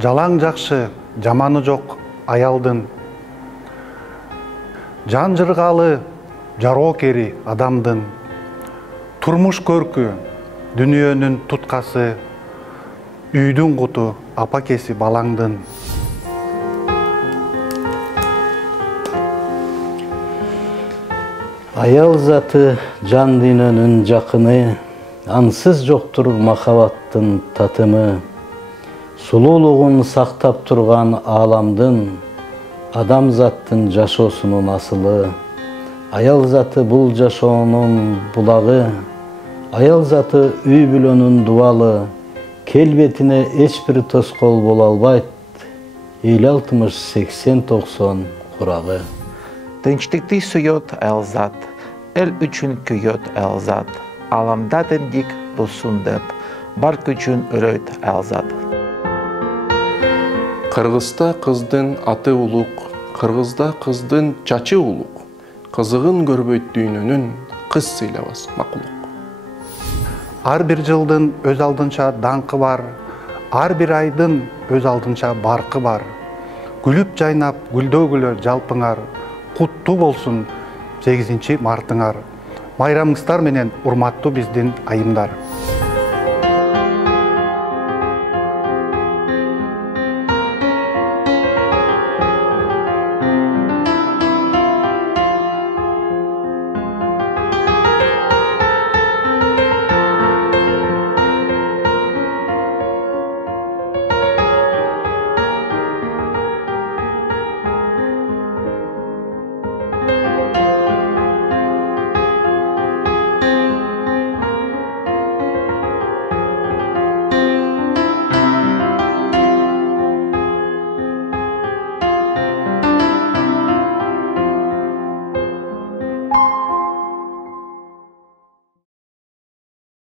Жалаң жакшы, жаманы жок аялдын. Жан жыргалы, жароо кери адамдын. Турмуш көркү, дүниөнүн туткасы, үйдүн куту, апакеси балаңдын. Аял заты жан дүйнөнүн жакыны, ансыз жоктур махабаттын татымы. Сулуулугун сактап турган ааламдын, адамзаттын жашоосунун асылы. Аял заты бул жашоонун булагы, аял заты үй бүлөнүн дубалы. Келбетине эч бир тоскоол боло албайт, 50-60-80-90 курагы. Тынчтыкты сует аял зат, эл үчүн күйөт аял зат. Аламда тендик болсун деп, бар күчүн өрөйт аял зат. Кыргызда кыздын аты улук, кыргызда кыздын чачы улук. Кызыгын көрбөйт дүйнөнүн, кыз сыйлабас макулук. Ар бир жылдын өз алдынча даңкы бар, ар бир айдын өз алдынча баркы бар. Күлүп жайнап, гүлдөгүлө жалпыңар, куттуу болсун 8 мартыңар. Майрамыңыздар менен урматтуу биздин айымдар.